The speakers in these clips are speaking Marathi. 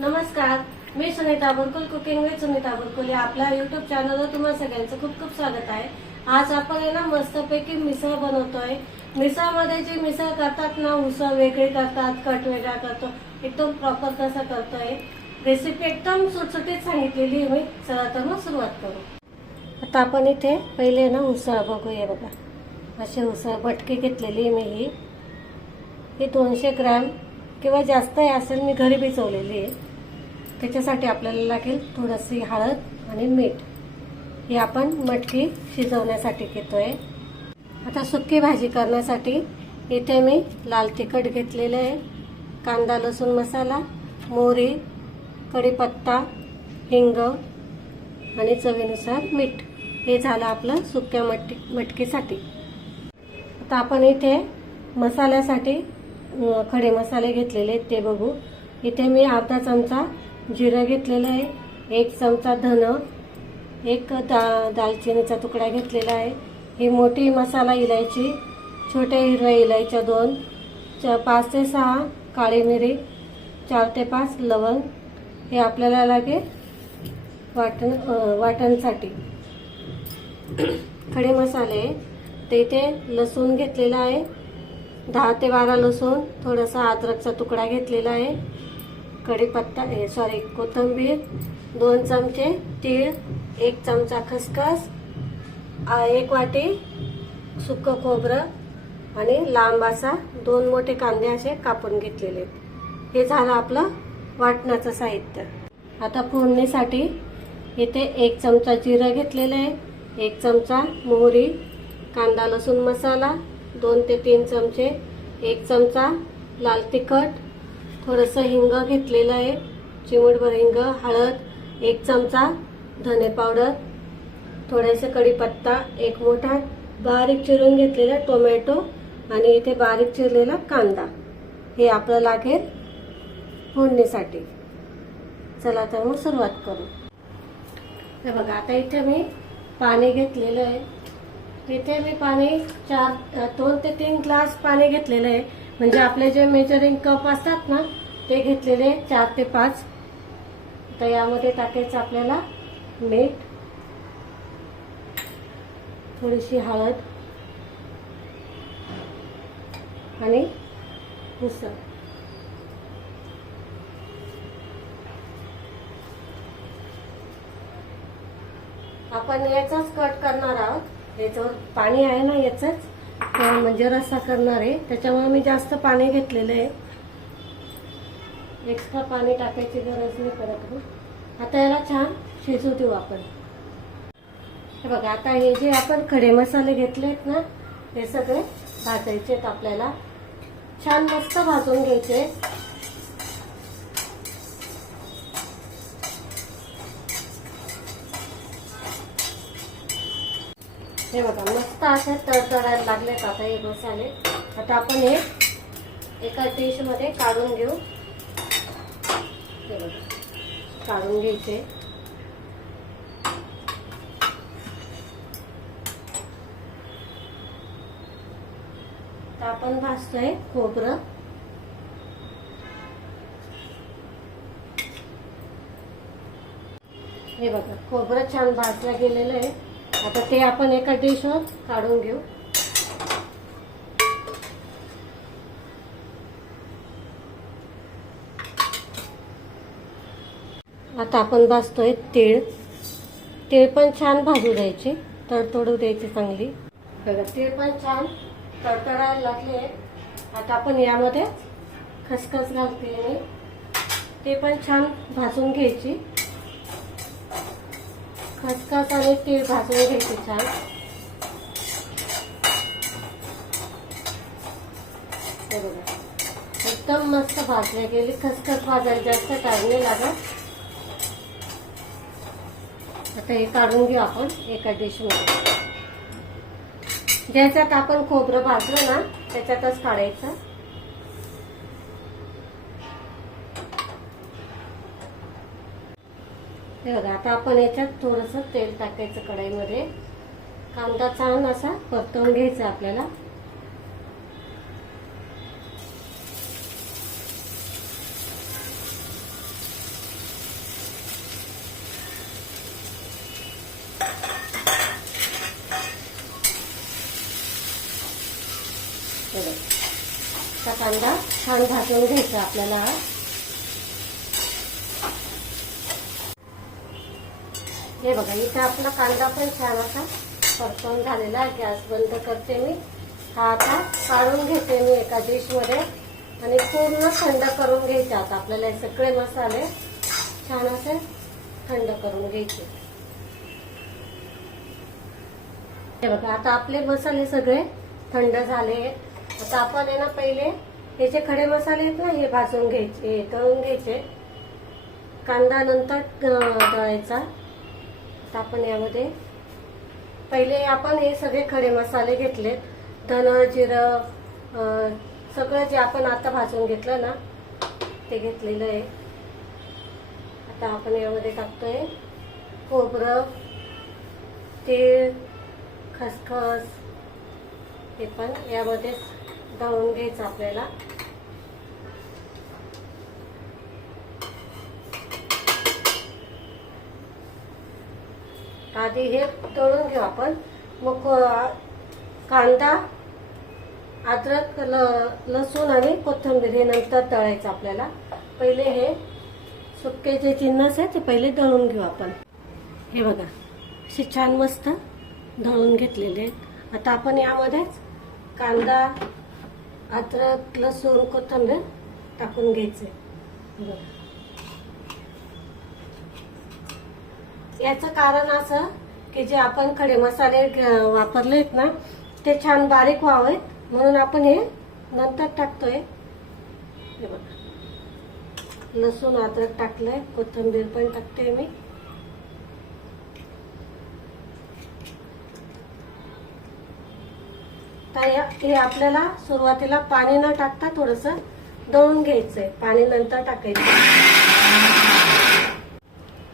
नमस्कार मी सुनीता बुरकुल कुकिंग विथ सुनीता बुरकुल या आपल्या युट्यूब चॅनलवर तुम्हाला सगळ्यांचं खूप खूप स्वागत आहे. आज आपण आहे ना मस्तपैकी मिसळ बनवतोय. मिसळमध्ये जी मिसळ करतात ना उसळ वेगळी करतात कट वेगळा करतो एकदम प्रॉपर तसं करतोय. रेसिपी एकदम सुटसुटीत सांगितलेली आहे मी. चला तर मग सुरुवात करू. आता आपण इथे पहिले ना उसळ बघूया बघा. अशी उसळ भटकी घेतलेली आहे मी ही. ही दोनशे ग्रॅम किंवा जास्तही असेल मी घरी भिजवलेली आहे. त्याच्यासाठी आपल्याला लागेल थोडीशी हळद आणि मीठ. ही आपण मटकी शिजवण्यासाठी घेतोय. आता सुकी भाजी करण्यासाठी इथे मी लाल तिखट घेतलेलं आहे. कांदा लसूण मसाला मोहरी कढीपत्ता हिंग आणि चवीनुसार मीठ. हे झालं आपलं सुक्या मटकी मटकीसाठी. आता आपण इथे मसाल्यासाठी खडे मसाले घेतलेले आहेत ते बघू. इथे मी अर्धा चमचा जिरं घेतलेलं आहे. एक चमचा धन एक दा दालचिनीचा तुकडा घेतलेला आहे. ही मोठी मसाला इलायची छोट्या हिरव्या इलायच्या दोन च पाच ते सहा काळी मिरी चार ते पाच लवंग. हे आपल्याला लागेल वाटण वाटणसाठी. खडे मसाले ते इथे लसूण घेतलेला आहे. दहा ते बारा लसूण थोडासा अद्रकचा तुकडा घेतलेला आहे. कढीपत्ता सॉरी कोथिंबीर दोन चमचे तीळ एक चमचा खसखस एक वाटी सुकं खोबरं आणि लांब असा दोन मोठे कांदे असे कापून घेतलेले. आहेत हे झालं आपलं वाटणाचं साहित्य. आता फोडणीसाठी इथे एक चमचा जिरं घेतलेलं आहे एक चमचा मोहरी कांदा लसूण मसाला दोन ते तीन चमचे एक चमचा लाल तिखट थोडंसं हिंग घेतलेलं आहे. चिमूटभर हिंग हळद एक चमचा धने पावडर थोडेसे कढीपत्ता एक मोठा बारीक चिरून घेतलेला टोमॅटो आणि इथे बारीक चिरलेला कांदा. हे आपलं लागेल फोडणीसाठी. चला तर मग सुरुवात करू. तर बघा आता इथे मी पाणी घेतलेलं आहे. तिथे मी पाणी चार दोन ते तीन ग्लास पाणी घेतलेलं आहे. म्हणजे आपले जे मेजरिंग कप असतात ना ते घेतलेले चार ते पाच. तर यामध्ये टाकायचं आपल्याला मीठ थोडीशी हळद आणि उसळ. आपण याचाच कट करणार आहोत. याच्यावर पाणी आहे ना याचंच. म्हणजे रस्सा करणार आहे. त्याच्यामुळे मी जास्त पाणी घेतलेलं आहे. एक्स्ट्रा पाणी टाकायची गरज नाही पडत मग. आता याला छान शिजू देऊ आपण. हे बघा आता हे जे आपण खडे मसाले घेतलेत ना हे सगळे भाजायचे आहेत आपल्याला. छान मस्त भाजून घ्यायचे. हे बघा मस्त असे तळतळायला लागलेत आता हे मसाले. आता आपण हे एका डिशमध्ये काढून घेऊ. हे बघा. काढून घ्यायचे. तर आपण भाजतोय खोबरं. हे बघा खोबरं छान भाजलं गेलेलं आहे. आता ते आपण एका डिशवर काढून घेऊ. आता आपण भाजतोय तीळ. तीळ पण छान भाजू द्यायची. तडतडू द्यायची चांगली. बघा तीळ पण छान तडतडायला लागले. आता आपण यामध्ये खसखस घालते. मी ते पण छान भाजून घ्यायची. खसखस आणि तीळ भाजून घ्यायची छान. बरोबर बघा एकदम मस्त भाजल्या गेली. खसखस भाजायला जास्त टाइम नाही लागत. आता हे काढून घेऊ आपण एका डिशमध्ये. ज्याच्यात आपण खोबरं भाजलं ना त्याच्यातच काढायचं. हे बघा आता आपण याच्यात थोडंसं तेल टाकायचं कढाईमध्ये. कांदा छान असा परतवून घ्यायचा आपल्याला. कांदा छान भाजून घ्यायचा आपल्याला. हे बघा इथे आपला कांदा पण छान असा परतून झालेला आहे. गॅस बंद करते मी. हा आता काढून घेते मी एका डिशमध्ये आणि पूर्ण थंड करून घ्यायचे. आता आपल्याला सगळे मसाले छान असे थंड करून घ्यायचे. हे बघा आता आपले मसाले सगळे थंड झाले. आता आपण आहे ना पहिले हे जे खडे मसाले आहेत ना हे भाजून घ्यायचे हे तळून घ्यायचे. कांदा नंतर तळायचा आता आपण यामध्ये पहिले आपण हे सगळे खडे मसाले घेतले धन जिरं सगळं जे आपण आता भाजून घेतलं ना ते घेतलेलं आहे. आता आपण यामध्ये टाकतोय खोबरं तीळ खसखस. हे पण यामध्येच दळून घ्यायचं आपल्याला. आधी हे तळून घेऊ आपण. मग कांदा अद्रक ल लसूण आणि कोथिंबीर हे नंतर तळायचं आपल्याला. पहिले हे सुके जे जिन्नस आहे ते पहिले दळून घेऊ आपण. हे बघा असे छान मस्त दळून घेतलेले आहेत. आता आपण यामध्येच कांदा अद्रक लसूण कोथिंबीर टाकून घ्यायचे. बघा. याचं कारण असं की जे आपण खडे मसाले वापरलेत वापरले आहेत ना ते छान बारीक व्हावेत. म्हणून आपण हे नंतर टाकतोय. लसूण अद्रक टाकलंय. कोथिंबीर पण टाकते मी. तर हे आपल्याला सुरुवातीला पाणी न टाकता थोडस दळून घ्यायचंय. पाणी नंतर टाकायचं.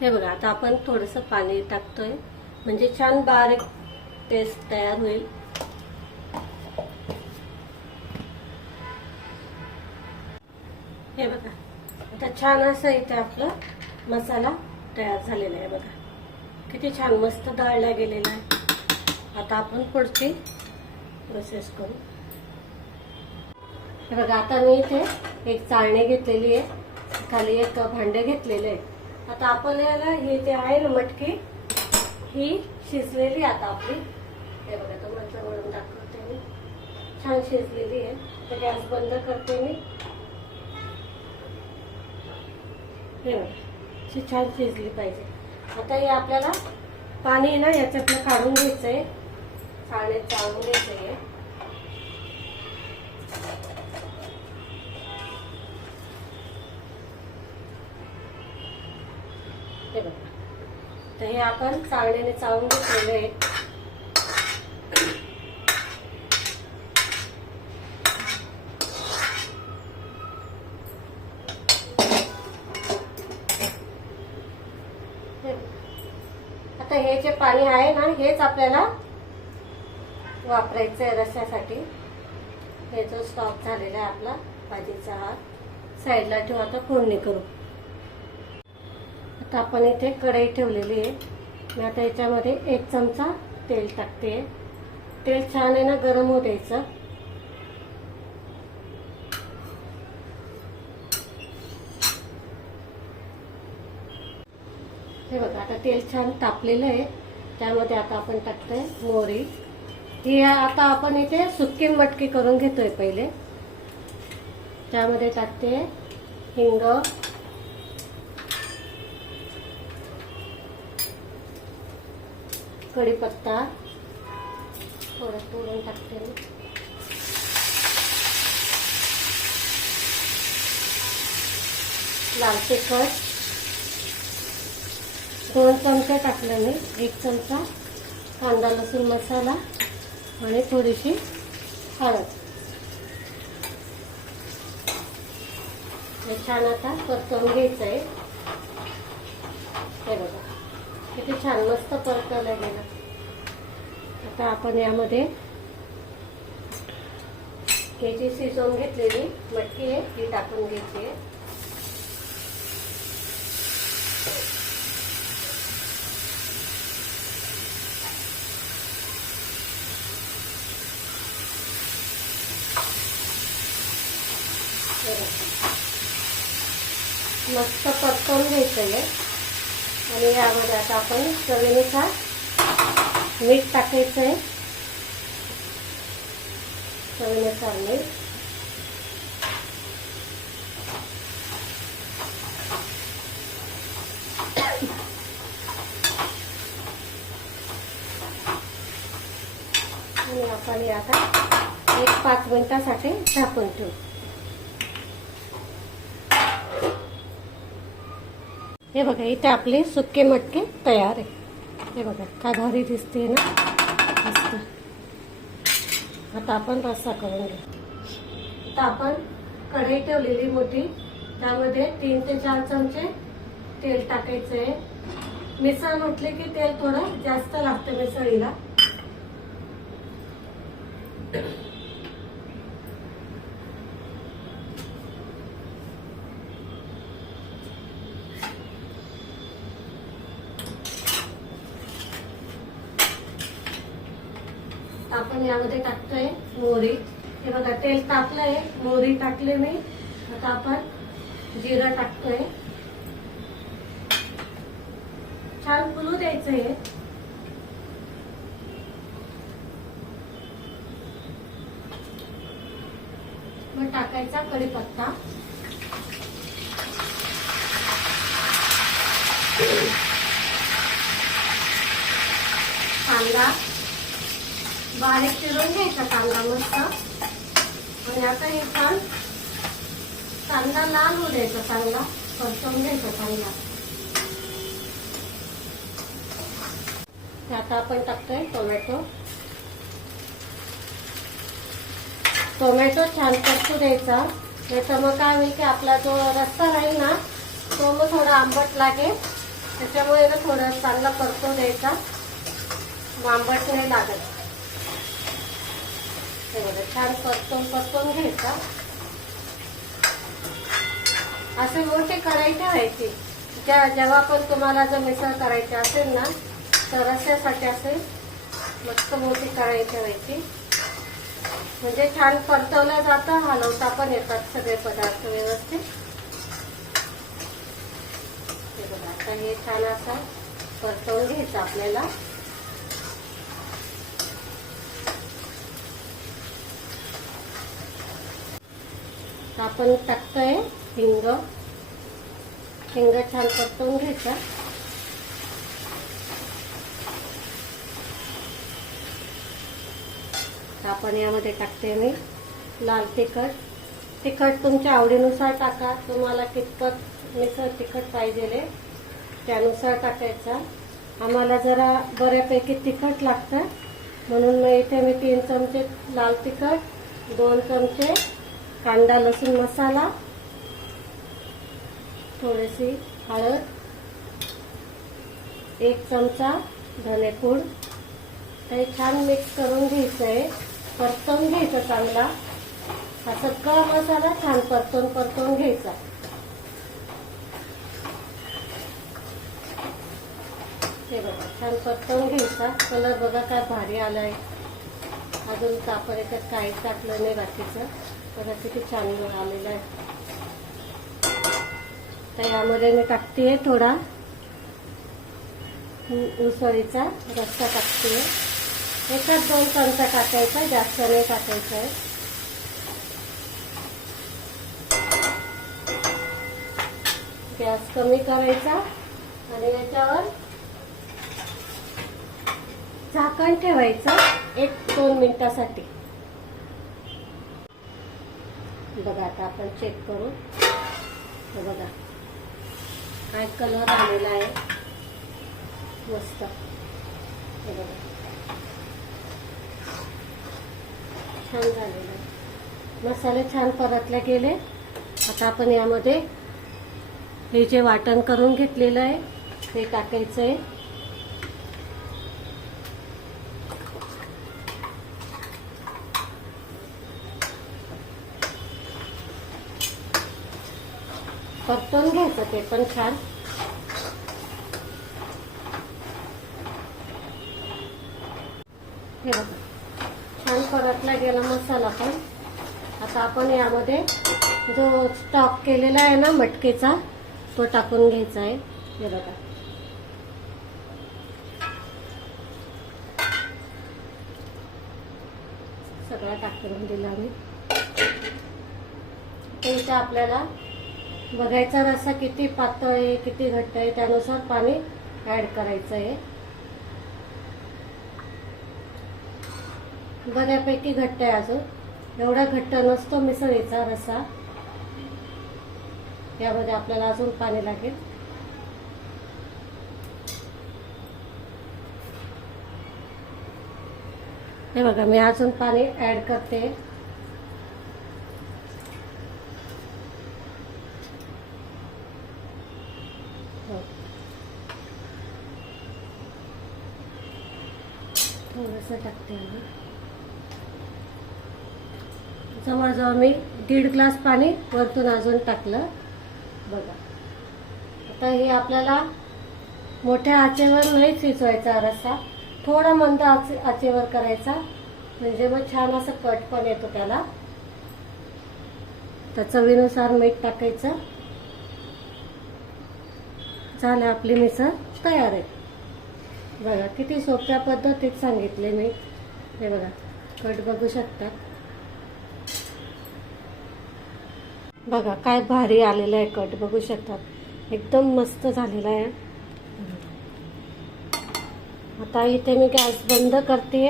हे बघा आता आपण थोडस पाणी टाकतोय. म्हणजे छान बारीक पेस्ट तयार होईल. हे बघा आता छान असं इथे आपलं मसाला तयार झालेला आहे बघा. किती छान मस्त दळला गेलेला आहे. आता आपण पुढची प्रोसेस करू. हे बघा आता मी इथे एक चाळणी घेतलेली आहे. खाली एक भांडे घेतलेले आहे आता आपण याला हे जे आहे ना मटकी ही शिजलेली आता आपली. हे बघा तुम्हाला वळून दाखवते मी. छान शिजलेली आहे. तर गॅस बंद करते मी. हे बघा छान शिजली पाहिजे. आता हे आपल्याला पाणी ना याच्यातलं काढून घ्यायचंय. चाळणीत चाळून घ्यायचंय हे बघा. तर हे आपण चाळणीने चाळून घेतलेलं आहे. आता हे जे पाणी आहे ना हेच आपल्याला वापरायचं आहे रस्स्यासाठी हे जो स्टॉक झालेला आहे आपला भाजीचा हा साईडला ठेवू. आता फोडणी करू. आता आपण इथे कढई ठेवलेली आहे. मी आता याच्यामध्ये एक चमचा तेल टाकते तेल छान आहे ना गरम होऊ द्यायचं हे बघा आता तेल छान तापलेलं आहे. त्यामध्ये आता आपण टाकतोय मोहरी. ही आता आपण इथे सुकी मटकी करून घेतोय पहिले. त्यामध्ये टाकते हिंग. कढीपत्ता. थोडं तोडून टाकते मी. लाल तिखट. दोन चमचे टाकले मी. एक चमचा कांदा लसूण मसाला. आणि थोडीशी हळद. हे छान आता परतवून घ्यायचं आहे हे बघा किती छान मस्त परतवलं गेलं आता आपण यामध्ये हे जी शिजवून घेतलेली मटकी आहे ती टाकून घ्यायची आहे. मस्त परतवून घ्यायचं आहे आणि यामध्ये आता आपण चवीनुसार मीठ टाकायचं आहे चवीनुसार मीठ. आणि आपण हे आता एक पाच मिनिटासाठी झाकून ठेवू. हे बघा इथे आपले सुके मटके तयार आहे. हे बघा का भारी दिसते ना? मस्त. आता आपण रस्सा करून घेऊ. आता आपण कढई ठेवलेली मोठी. त्यामध्ये तीन ते चार चमचे तेल टाकायचं आहे. मिसळ म्हटले की तेल थोडं जास्त लागतं मिसळीला. आपण यामध्ये टाकतोय मोहरी. हे बघा तेल टाकलंय मोहरी टाकले मी. आता आपण जिरा टाकतोय. छान फुलू द्यायचं हे. मग टाकायचा कढीपत्ता कांदा बारीक चिरून घ्यायचा कांदा मस्त. आणि आता हे छान कांदा लाल होऊ द्यायचा चांगला. परतवून घ्यायचा चांगला. आता आपण टाकतोय टोमॅटो. टोमॅटो छान परतू द्यायचा. नाही मग काय होईल की आपला जो रस्ता राहील ना तो मग थोडा आंबट लागेल. त्याच्यामुळे ना थोडं चांगला परतू द्यायचा. आंबट नाही लागत. हे बघा छान परतून परतून घ्यायचा. असे मोठे कढई ठेवायची ज्या जेव्हा पण तुम्हाला जर मिसळ करायची असेल ना तर रस्स्यासाठी असे मस्त मोठी कढई ठेवायची म्हणजे छान परतवलं जातं हलवता पण येतात सगळे पदार्थ व्यवस्थित. हे बघा आता हे छान असं परतवून घ्यायचं आपल्याला. आपण टाकतोय हिंग. हिंग छान परतवून घ्यायचा. आपण यामध्ये टाकते मी लाल तिखट. तिखट तुमच्या आवडीनुसार टाका. तुम्हाला कितपत मिसळ तिखट पाहिजे त्यानुसार टाकायचा. आम्हाला जरा बऱ्यापैकी तिखट लागतं. म्हणून मग इथे मी तीन चमचे लाल तिखट दोन चमचे कांदा लसूण मसाला थोडीशी हळद एक चमचा धनेपूड. ते छान मिक्स करून घ्यायचं आहे परतवून घ्यायचं चांगला. हा सगळा मसाला छान परतवून परतवून घ्यायचा. हे बघा छान परतवून घ्यायचा. कलर बघा काय भारी आलाय. अजून कापड याच्यात काहीच टाकलं नाही बाकीचं. बघा किती छान आलेलं आहे. तर यामध्ये मी टाकते थोडा. उसळीचा रस्सा टाकते एकाच दोन चमचा टाकायचा जास्त नाही टाकायचा आहे. गॅस कमी करायचा आणि याच्यावर झाकण ठेवायचं एक दोन मिनिटासाठी. बघा आता आपण चेक करू. हे बघा काय कलर आलेला आहे. मस्त. हे बघा. छान झालेलं आहे. मसाले छान परतले गेले. आता आपण यामध्ये हे जे वाटण करून घेतलेलं आहे ते टाकायचं आहे परतून घ्यायचं ते पण छान. हे बघा. छान परतला गेला मसाला पण. आता आपण यामध्ये जो स्टॉक केलेला आहे ना मटकेचा तो टाकून घ्यायचा आहे. हे बघा. सगळा टाकून दिला मी. तर आपल्याला बघायचा रस्सा किती पातळ आहे किती घट्ट आहे त्यानुसार पाणी ऍड करायचं आहे बऱ्यापैकी घट्ट आहे अजून. एवढा घट्ट नसतो मिसळीचा रस्सा. यामध्ये आपल्याला अजून पाणी लागेल. हे बघा मी अजून पाणी ऍड करते हो. थोडंसं टाकते मी जवळजवळ मी दीड ग्लास पाणी वरतून अजून टाकलं. बघा. आता हे आपल्याला मोठ्या आचेवर नाही शिजवायचा रस्सा. थोडा मंद आचे आचेवर करायचा. म्हणजे मग छान असं कट पण येतो त्याला. तर चवीनुसार मीठ टाकायचं. झालं आपली मिसळ तयार आहे. बघा किती सोप्या पद्धतीत सांगितले मी. हे बघा कट बघू शकता. बघा काय भारी आलेलं आहे कट बघू शकतात एकदम मस्त झालेला आहे. आता इथे मी गॅस बंद करते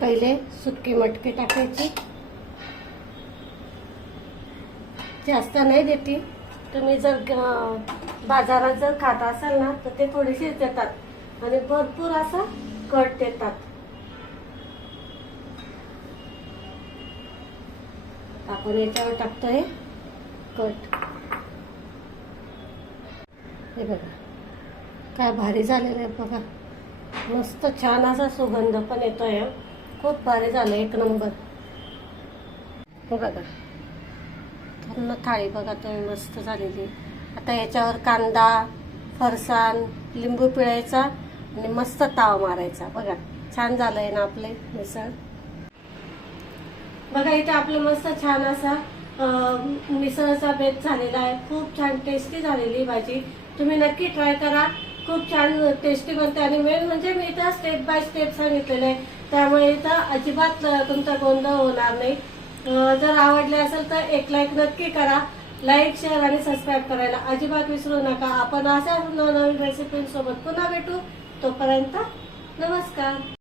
पहिले सुकी मटके टाकायचे. जास्त नाही देते. तुम्ही जर बाजारात जर खात असाल ना तर ते थोडेसे देतात. आणि भरपूर असा कट देतात. आपण याच्यावर टाकतोय कट. हे बघा काय भारी झालेलं आहे बघा. मस्त छान असा सुगंध पण येतोय खूप भारी झालं एक नंबर. हे बघा. पूर्ण थाळी बघा तुम्ही मस्त झालेली आता याच्यावर कांदा फरसाण लिंबू पिळायचा आणि मस्त ताव मारायचा. बघा छान झालंय ना आपले मिसळ. बघा इथे आपलं मस्त छान असा मिसळचा बेत झालेला आहे. खूप छान टेस्टी झालेली भाजी. तुम्ही नक्की ट्राय करा. खूप छान टेस्टी बनते आणि मेन म्हणजे मी इथं स्टेप बाय स्टेप सांगितलेलं आहे. त्यामुळे इथं अजिबात तुमचा गोंधळ होणार नाही. जर आवडले असेल तर एक लाईक नक्की करा. लाईक शेअर आणि सबस्क्राईब करायला अजिबात विसरू नका. आपण अशा नवनवीन रेसिपींसोबत पुन्हा भेटू. तोपर्यंत नमस्कार.